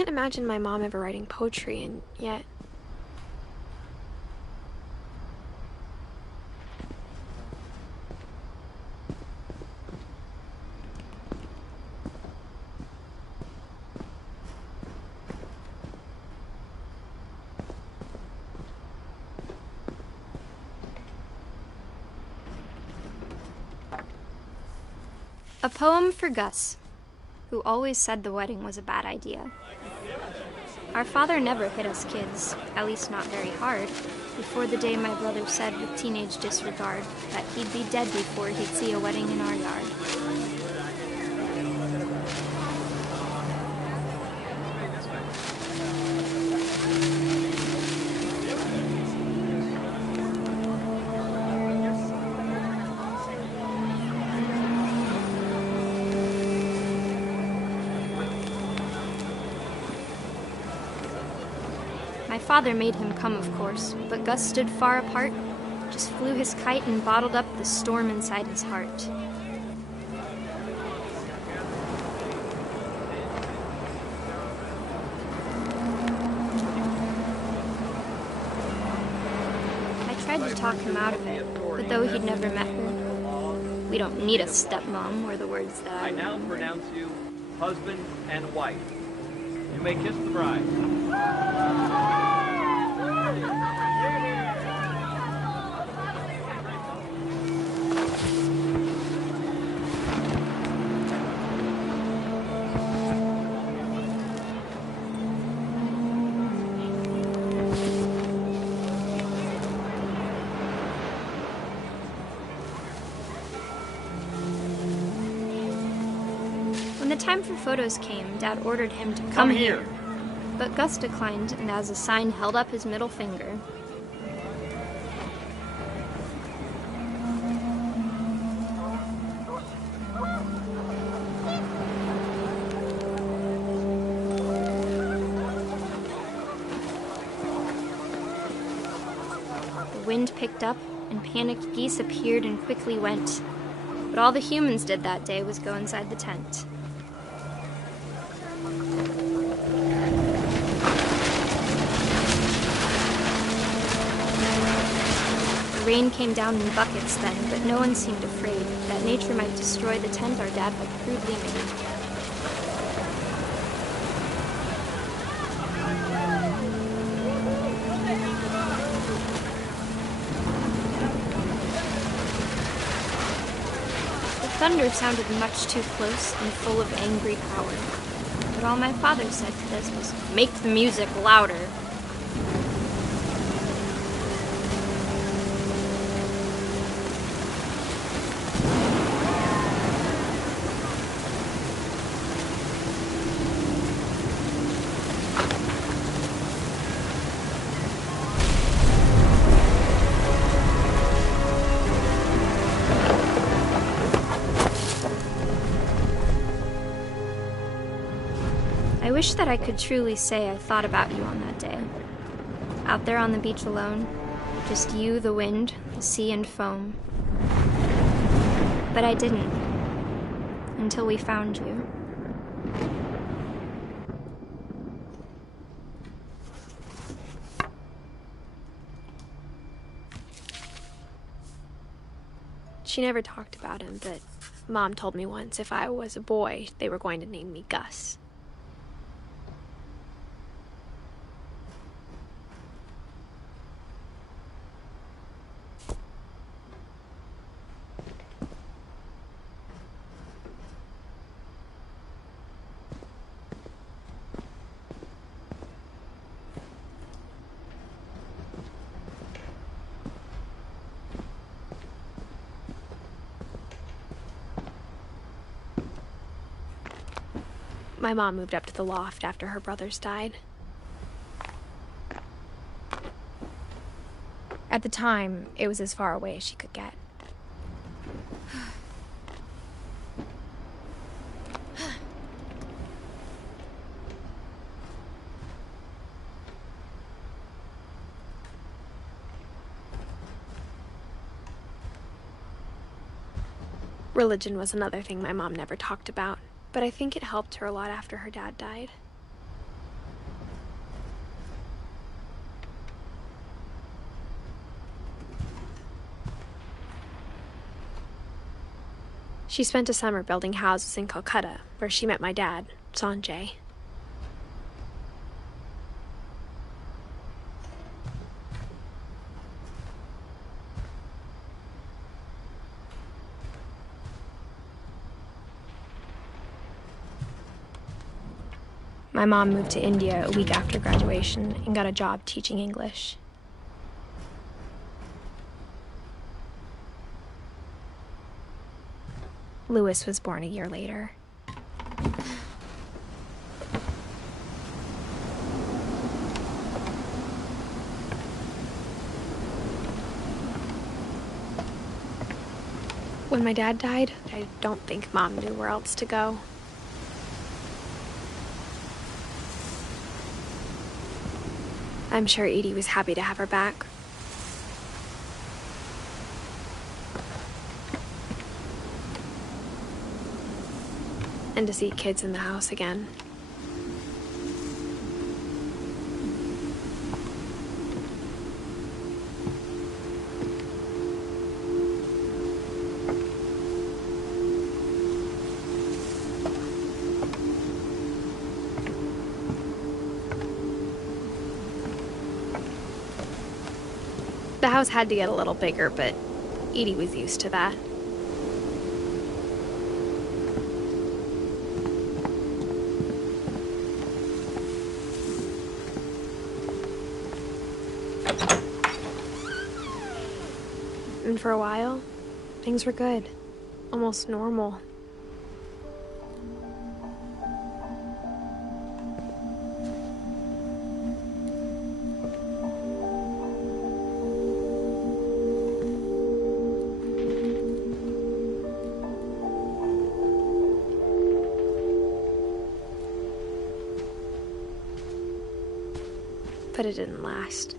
can't imagine my mom ever writing poetry, and yet... A poem for Gus, who always said the wedding was a bad idea. Our father never hit us kids, at least not very hard, before the day my brother said with teenage disregard that he'd be dead before he'd see a wedding in our yard. My father made him come, of course, but Gus stood far apart, just flew his kite and bottled up the storm inside his heart. I tried to talk him out of it, but though he'd never met her, "We don't need a stepmom," were the words that I now pronounce you husband and wife. You may kiss the bride. When the time for photos came, Dad ordered him to come here. But Gus declined, and as a sign held up his middle finger. The wind picked up, and panicked geese appeared and quickly went. But all the humans did that day was go inside the tent. The rain came down in buckets then, but no one seemed afraid that nature might destroy the tent our dad had crudely made. The thunder sounded much too close and full of angry power, but all my father said to this was, "Make the music louder." I wish that I could truly say I thought about you on that day. Out there on the beach alone, just you, the wind, the sea, and foam. But I didn't, until we found you. She never talked about him, but Mom told me once if I was a boy, they were going to name me Gus. My mom moved up to the loft after her brothers died. At the time, it was as far away as she could get. Religion was another thing my mom never talked about, but I think it helped her a lot after her dad died. She spent a summer building houses in Calcutta, where she met my dad, Sanjay. My mom moved to India a week after graduation and got a job teaching English. Louis was born a year later. When my dad died, I don't think Mom knew where else to go. I'm sure Edie was happy to have her back. And to see kids in the house again. The house had to get a little bigger, but Edie was used to that. And for a while, things were good. Almost normal. But it didn't last.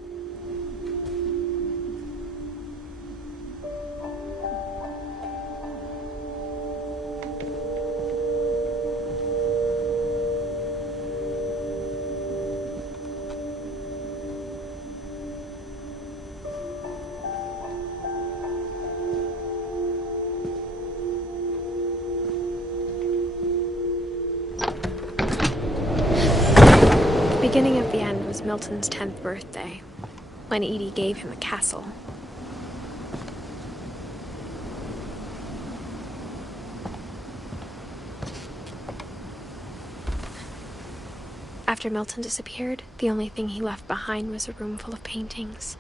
The beginning of the end was Milton's 10th birthday, when Edie gave him a castle. After Milton disappeared, the only thing he left behind was a room full of paintings.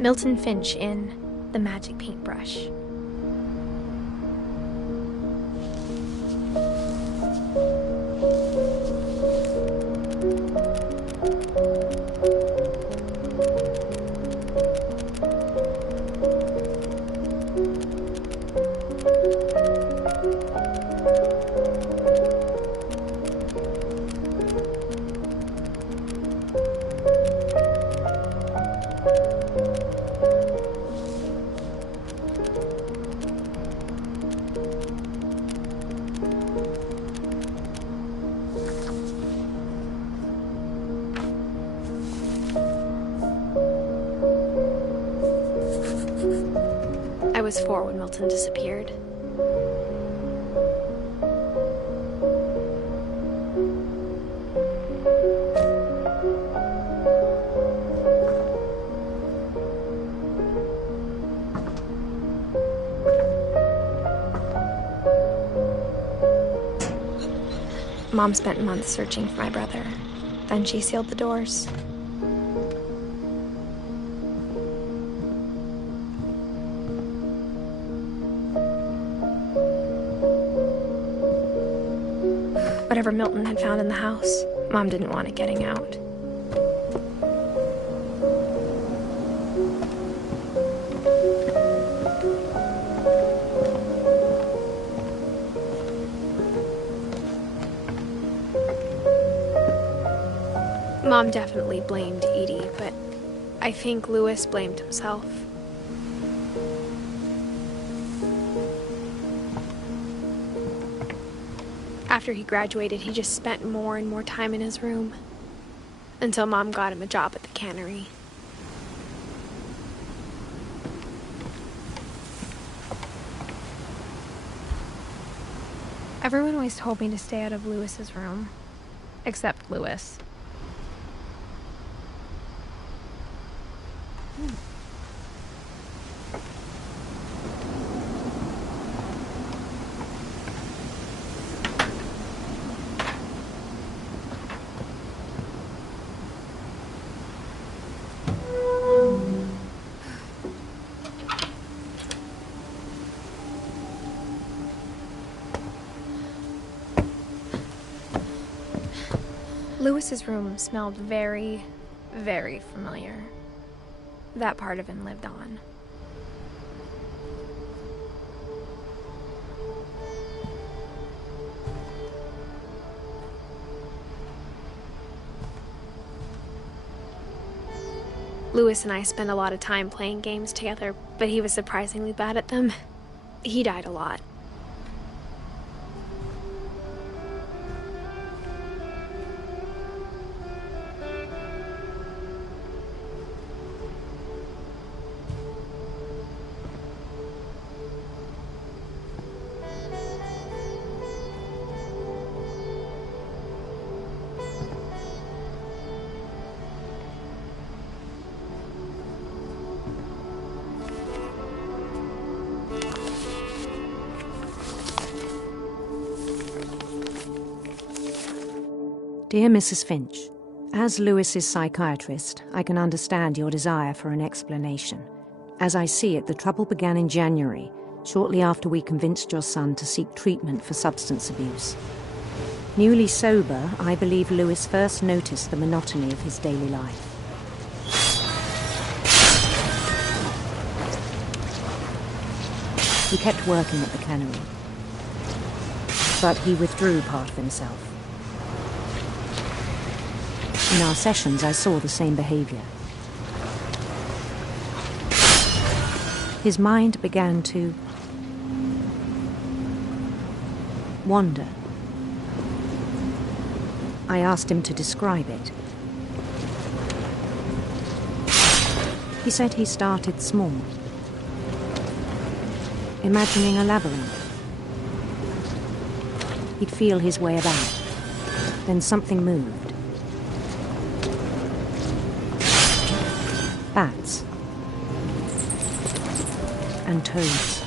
Milton Finch in The Magic Paintbrush. I was 4 when Milton disappeared. Mom spent months searching for my brother. Then she sealed the doors. Whatever Milton had found in the house, Mom didn't want it getting out. Mom definitely blamed Edie, but I think Louis blamed himself. After he graduated, he just spent more and more time in his room, until Mom got him a job at the cannery. Everyone always told me to stay out of Louis's room, except Louis. Louis's room smelled very, very familiar. That part of him lived on. Louis and I spent a lot of time playing games together, but he was surprisingly bad at them. He died a lot. Dear Mrs. Finch, as Louis's psychiatrist, I can understand your desire for an explanation. As I see it, the trouble began in January, shortly after we convinced your son to seek treatment for substance abuse. Newly sober, I believe Louis first noticed the monotony of his daily life. He kept working at the cannery, but he withdrew part of himself. In our sessions, I saw the same behavior. His mind began to wander. I asked him to describe it. He said he started small, imagining a labyrinth. He'd feel his way about. Then something moved. Bats and toads.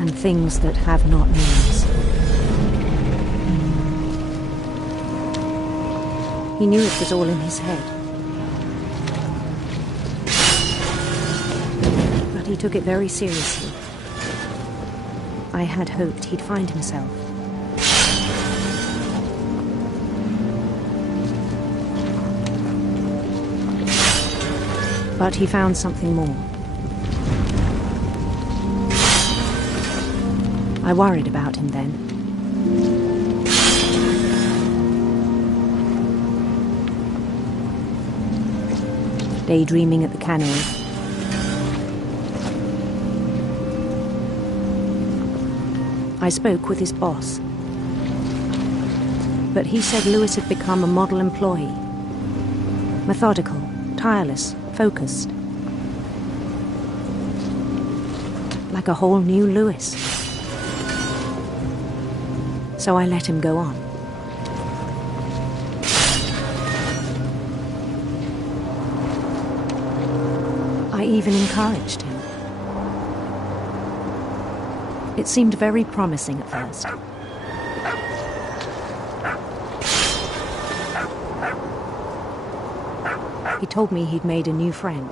And things that have not names. He knew it was all in his head. But he took it very seriously. I had hoped he'd find himself. But he found something more. I worried about him then. Daydreaming at the cannery. I spoke with his boss, but he said Louis had become a model employee. Methodical, tireless, focused. Like a whole new Louis. So I let him go on. even encouraged him. It seemed very promising at first. He told me he'd made a new friend.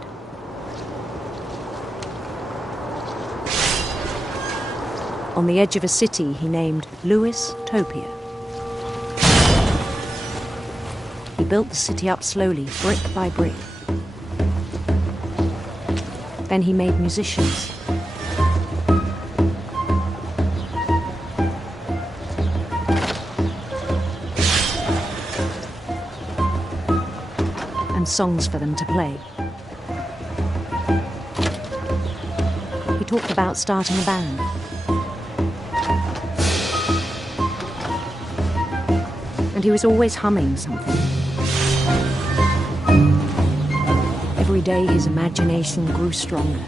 On the edge of a city he named Lewis Topia. He built the city up slowly, brick by brick. Then he made musicians. And songs for them to play. He talked about starting a band. And he was always humming something. Every day his imagination grew stronger.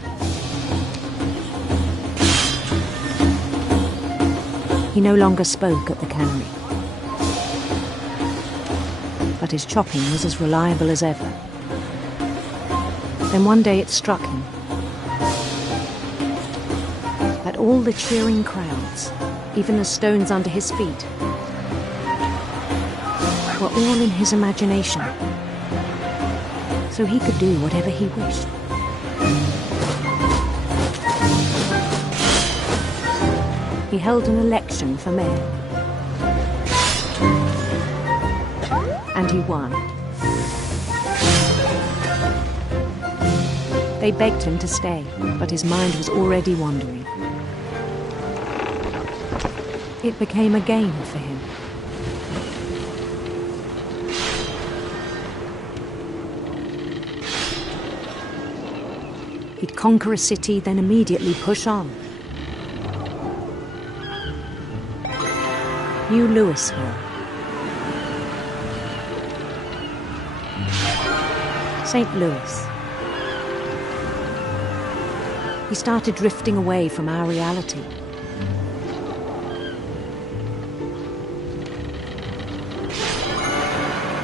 He no longer spoke at the cannery. But his chopping was as reliable as ever. Then one day it struck him that all the cheering crowds, even the stones under his feet, were all in his imagination, so he could do whatever he wished. He held an election for mayor, and he won. They begged him to stay, but his mind was already wandering. It became a game for him. He'd conquer a city, then immediately push on. New Louisville. St. Louis. He started drifting away from our reality.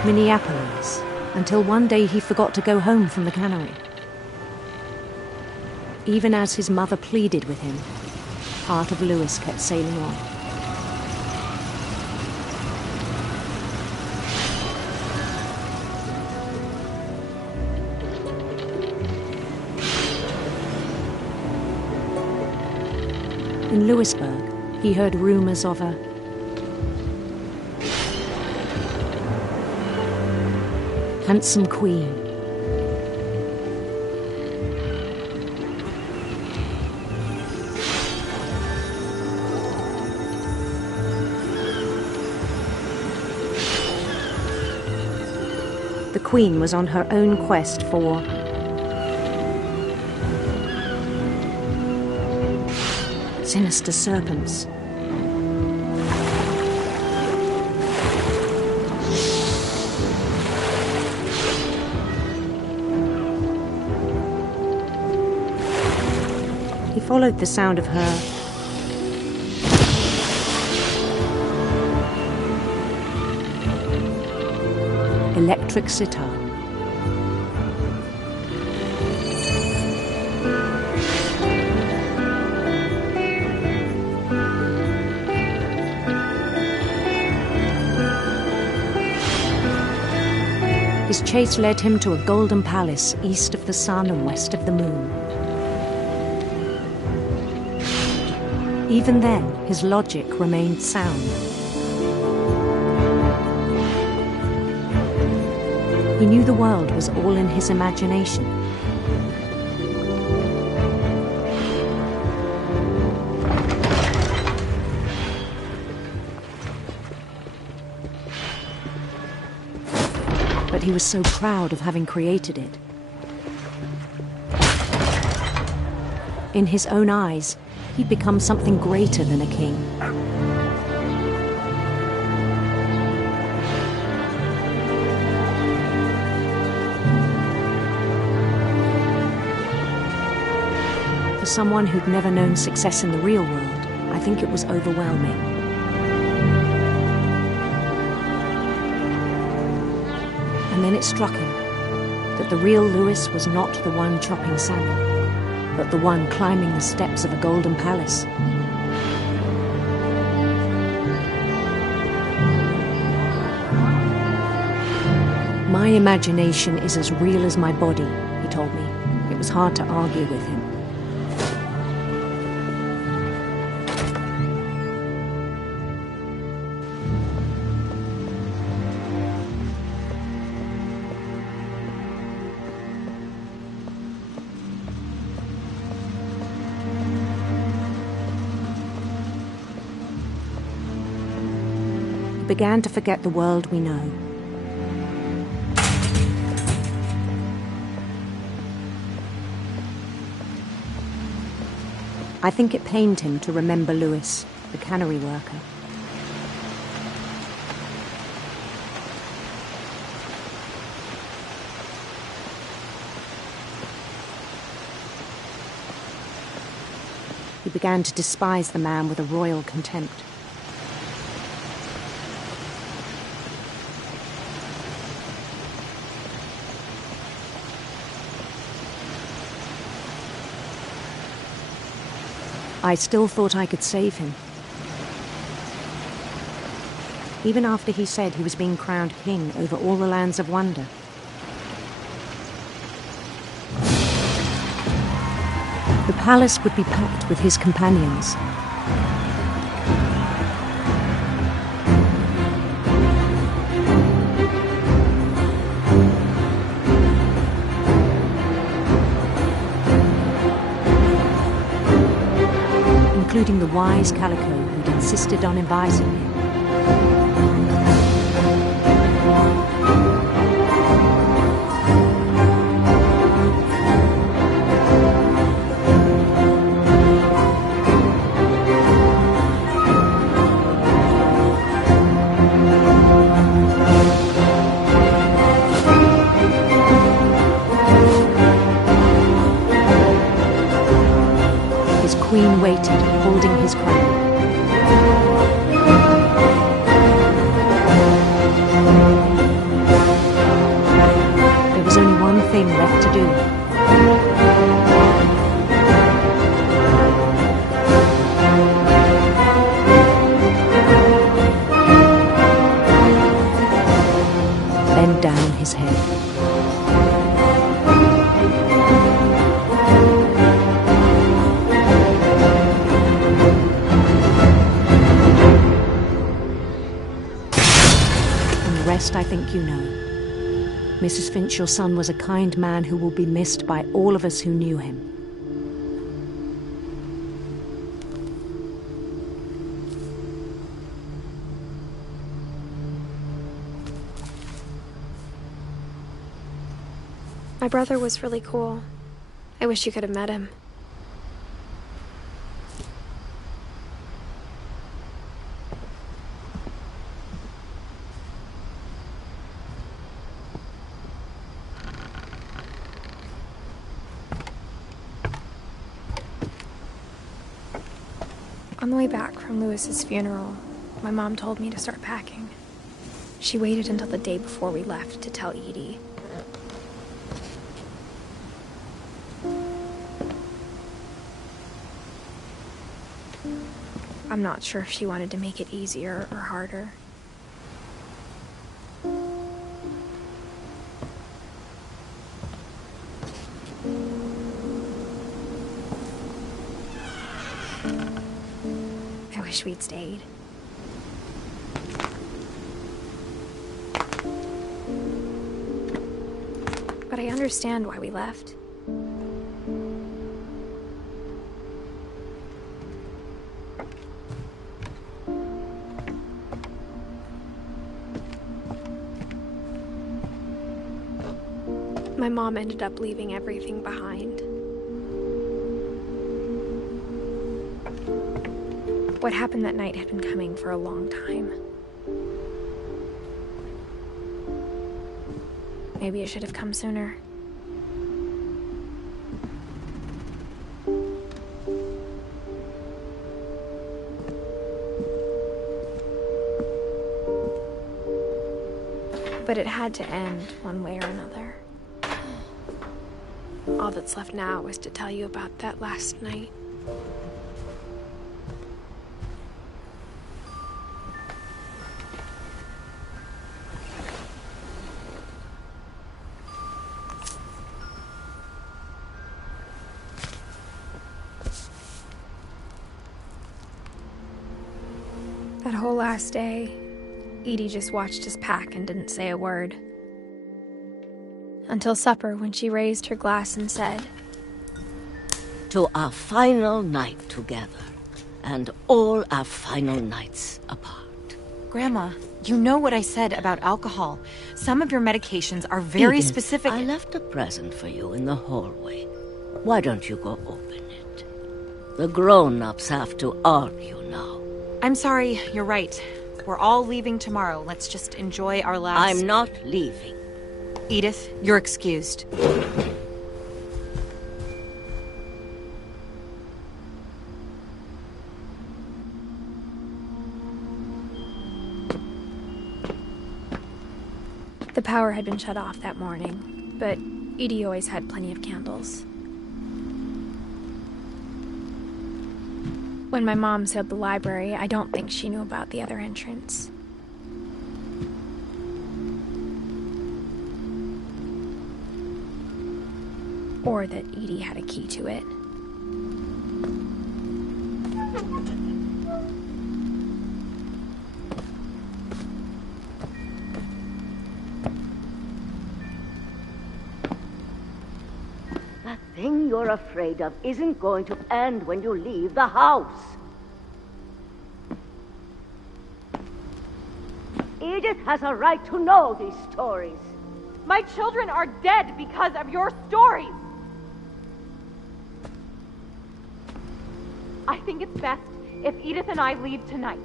Minneapolis, until one day he forgot to go home from the cannery. Even as his mother pleaded with him, part of Louis kept sailing on. In Louisburg, he heard rumors of a handsome queen. The queen was on her own quest for sinister serpents. He followed the sound of her electric sitar. His chase led him to a golden palace east of the sun and west of the moon. Even then, his logic remained sound. He knew the world was all in his imagination. But he was so proud of having created it. In his own eyes, he'd become something greater than a king. For someone who'd never known success in the real world, I think it was overwhelming. And then it struck him. that the real Lewis was not the one chopping salmon, but the one climbing the steps of a golden palace. My imagination is as real as my body, he told me. It was hard to argue with him. He began to forget the world we know. I think it pained him to remember Lewis, the cannery worker. He began to despise the man with a royal contempt. I still thought I could save him. Even after he said he was being crowned king over all the lands of wonder. The palace would be packed with his companions. Including the wise Calico who'd insisted on inviting him. His queen waited, holding his crown. There was only one thing left to do. Bend down his head. I think you know. Mrs. Finch, your son was a kind man who will be missed by all of us who knew him. My brother was really cool. I wish you could have met him. On the way back from Lewis's funeral, my mom told me to start packing. She waited until the day before we left to tell Edie. I'm not sure if she wanted to make it easier or harder. I wish we'd stayed. But I understand why we left. My mom ended up leaving everything behind. What happened that night had been coming for a long time. Maybe it should have come sooner. But it had to end one way or another. All that's left now is to tell you about that last night. That whole last day, Edie just watched us pack and didn't say a word. Until supper, when she raised her glass and said, "To our final night together, and all our final nights apart." Grandma, you know what I said about alcohol. Some of your medications are very Edith, specific. I left a present for you in the hallway. Why don't you go open it? The grown-ups have to argue now. I'm sorry, you're right. We're all leaving tomorrow. Let's just enjoy our last... I'm not leaving. Edith, you're excused. The power had been shut off that morning, but Edie always had plenty of candles. When my mom sealed the library, I don't think she knew about the other entrance. Or that Edie had a key to it. That thing you're afraid of isn't going to end when you leave the house. Edith has a right to know these stories. My children are dead because of your stories. I think it's best if Edith and I leave tonight.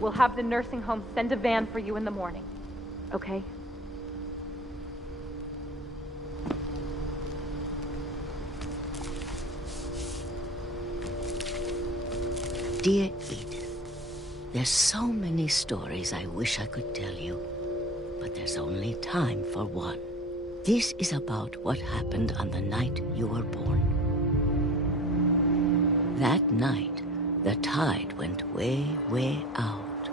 We'll have the nursing home send a van for you in the morning, okay? Dear Edith, there's so many stories I wish I could tell you, but there's only time for one. This is about what happened on the night you were born. That night, the tide went way, way out.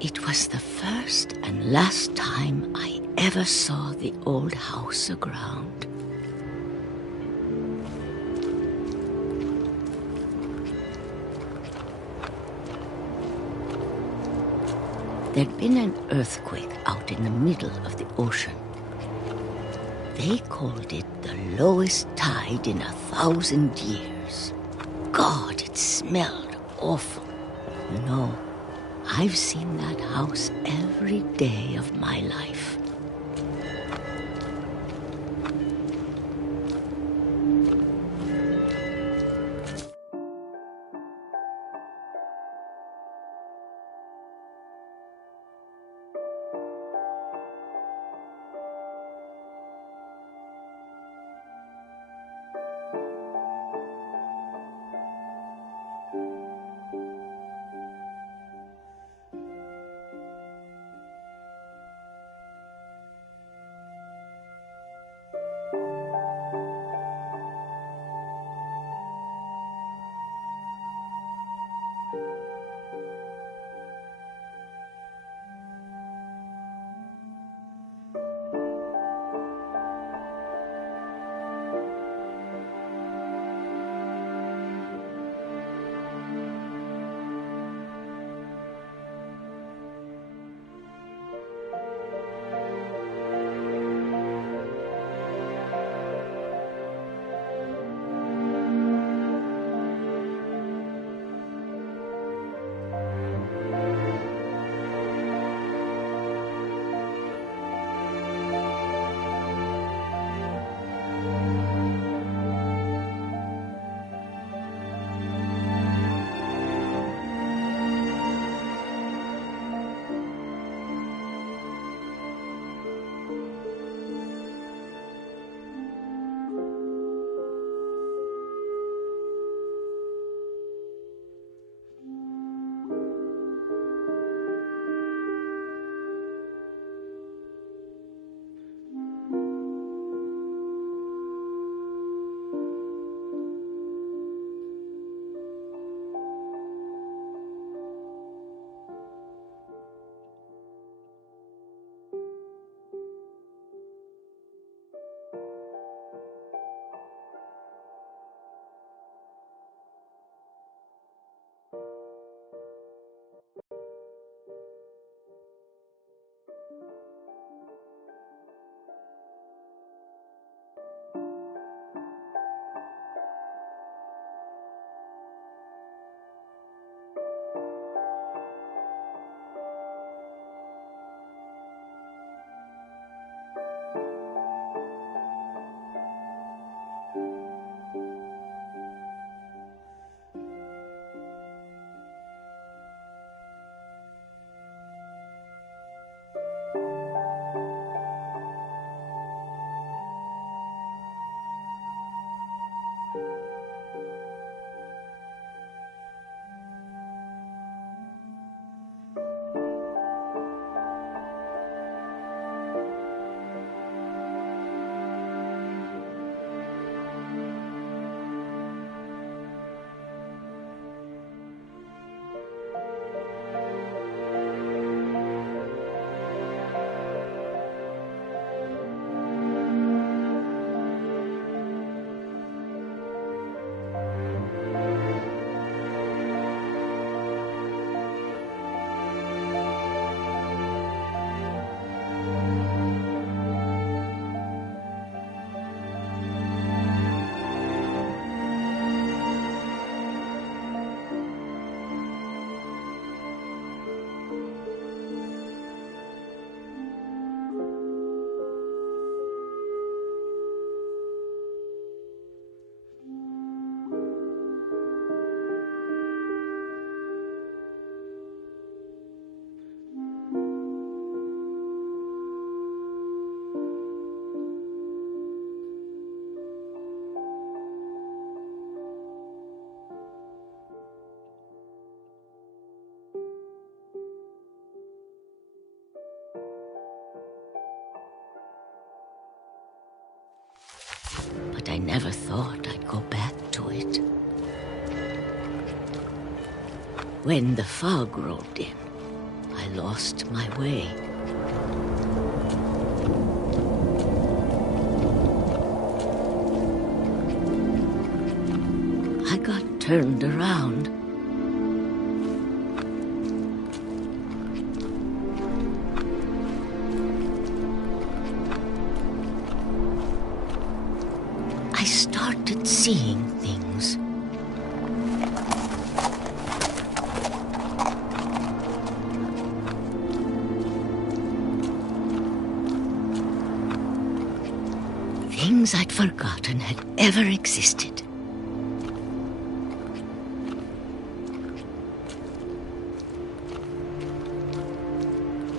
It was the first and last time I ever saw the old house aground. There'd been an earthquake out in the middle of the ocean. They called it the lowest tide in 1,000 years. God, it smelled awful. You know, I've seen that house every day of my life. I never thought I'd go back to it. When the fog rolled in, I lost my way. I got turned around. I started seeing things. Things I'd forgotten had ever existed.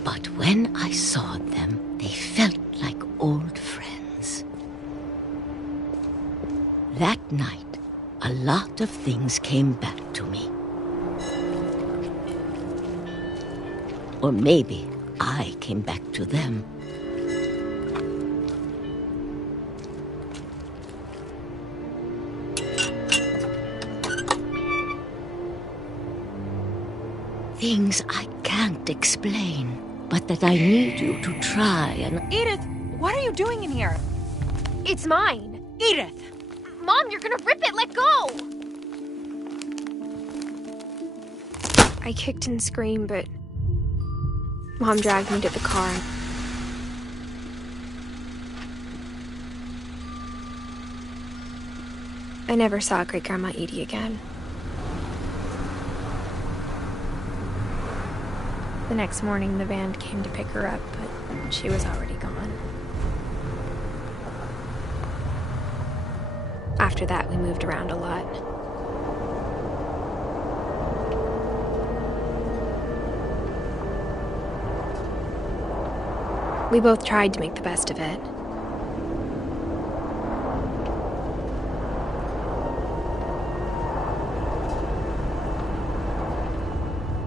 But when I saw them, they felt like old friends. That night, a lot of things came back to me. Or maybe I came back to them. Things I can't explain, but that I need you to try and... Edith, what are you doing in here? It's mine! Edith! Mom, you're gonna rip it! Let go! I kicked and screamed, but Mom dragged me to the car. I never saw Great-Grandma Edie again. The next morning, the van came to pick her up, but she was already gone. After that, we moved around a lot. We both tried to make the best of it.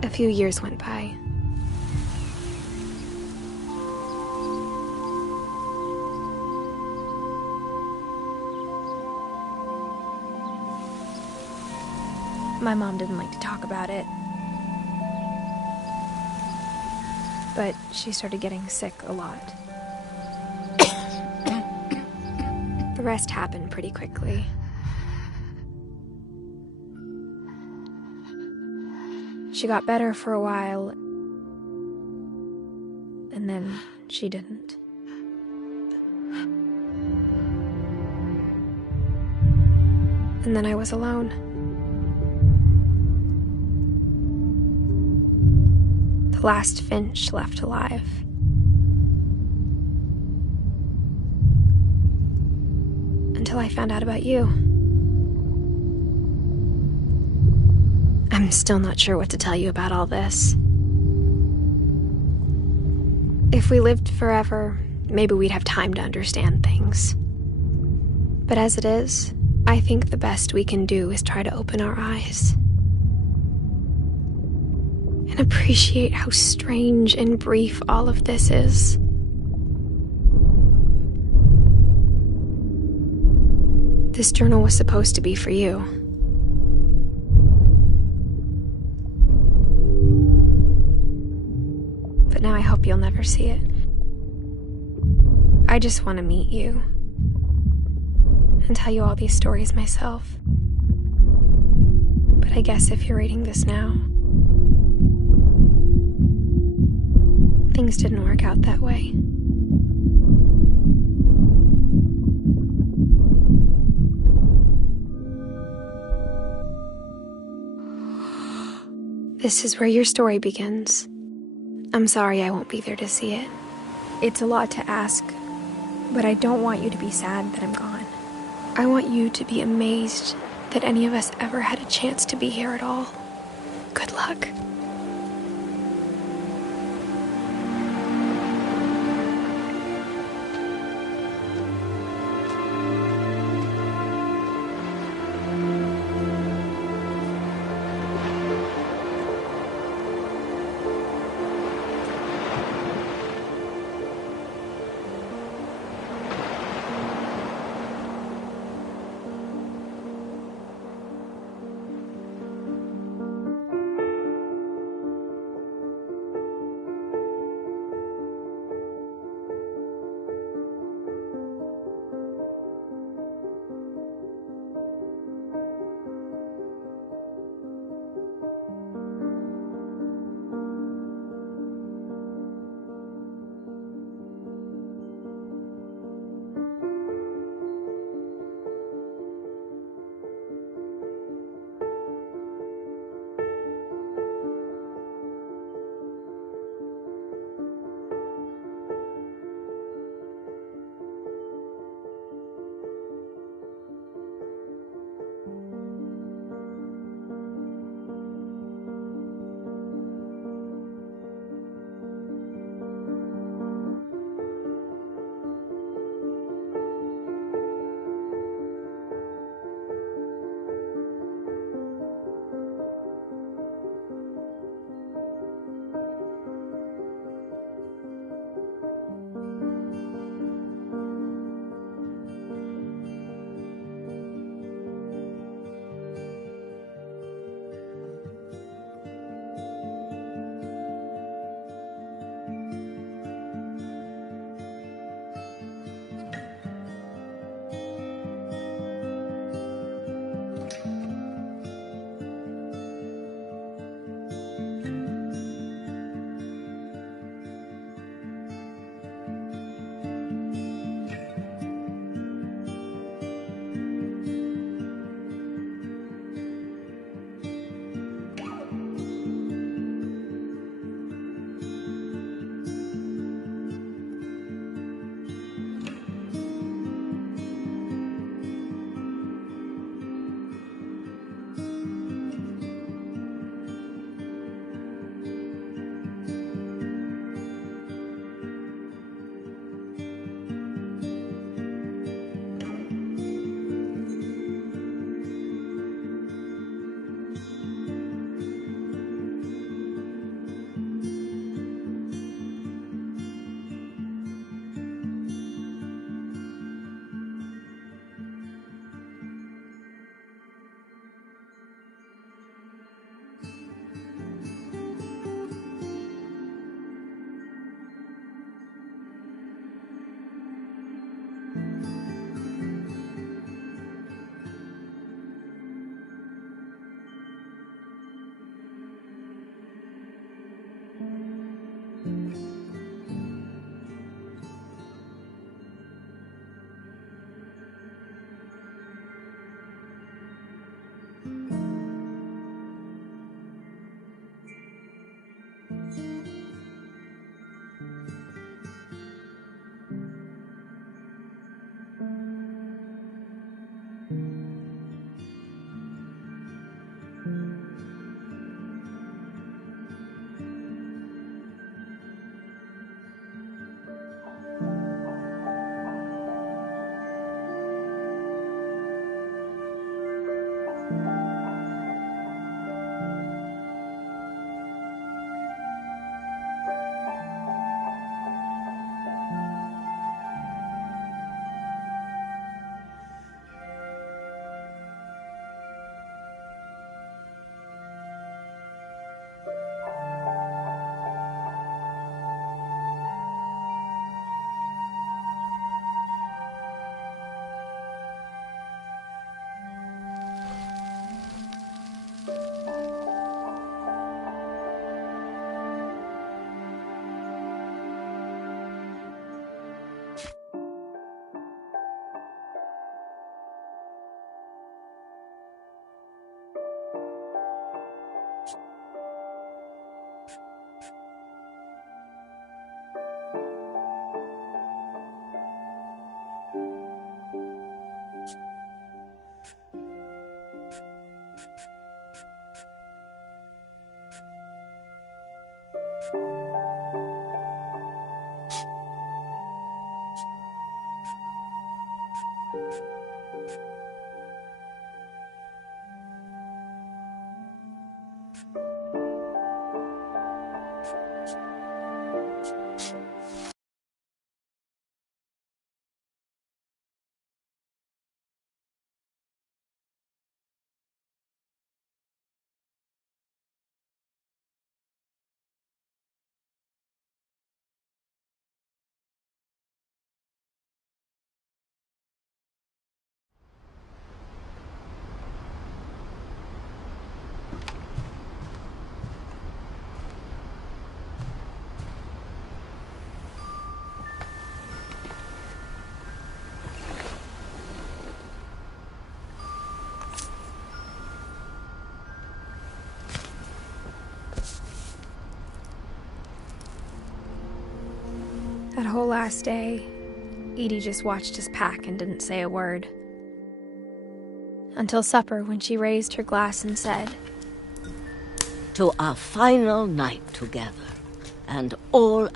A few years went by. My mom didn't like to talk about it. But she started getting sick a lot. The rest happened pretty quickly. She got better for a while, and then she didn't. And then I was alone. The last Finch left alive. Until I found out about you. I'm still not sure what to tell you about all this. If we lived forever, maybe we'd have time to understand things. But as it is, I think the best we can do is try to open our eyes. And appreciate how strange and brief all of this is. This journal was supposed to be for you. But now I hope you'll never see it. I just want to meet you and tell you all these stories myself. But I guess if you're reading this now, things didn't work out that way. This is where your story begins. I'm sorry I won't be there to see it. It's a lot to ask, but I don't want you to be sad that I'm gone. I want you to be amazed that any of us ever had a chance to be here at all. Good luck. That whole last day, Edie just watched us pack and didn't say a word. Until supper, when she raised her glass and said, To our final night together, and all...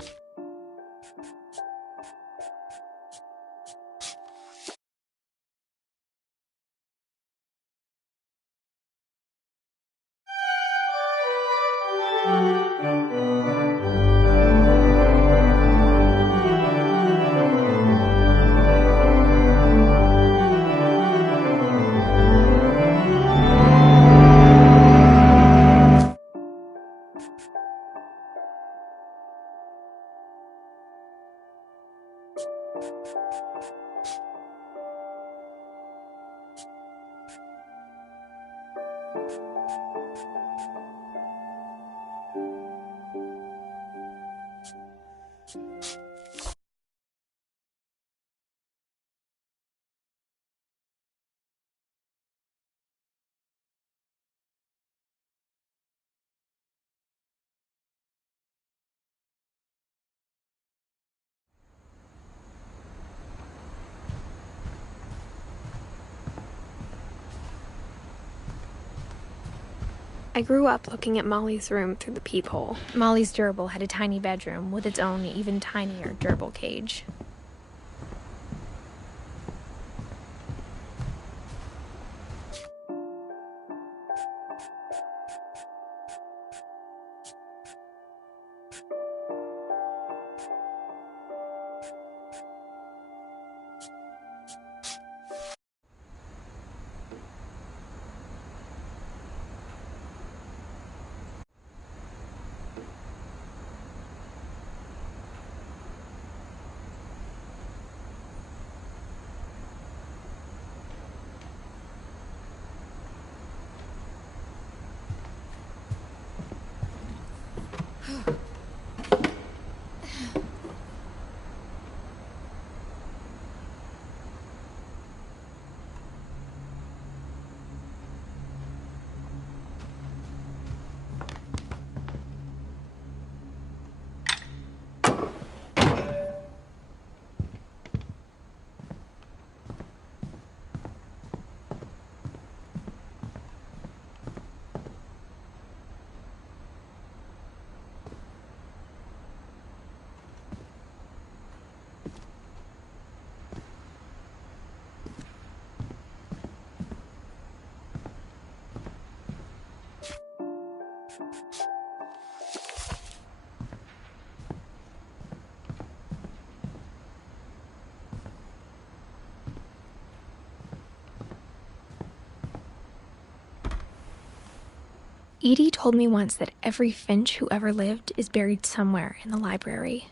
I grew up looking at Molly's room through the peephole. Molly's gerbil had a tiny bedroom with its own even tinier gerbil cage. Edie told me once that every Finch who ever lived is buried somewhere in the library.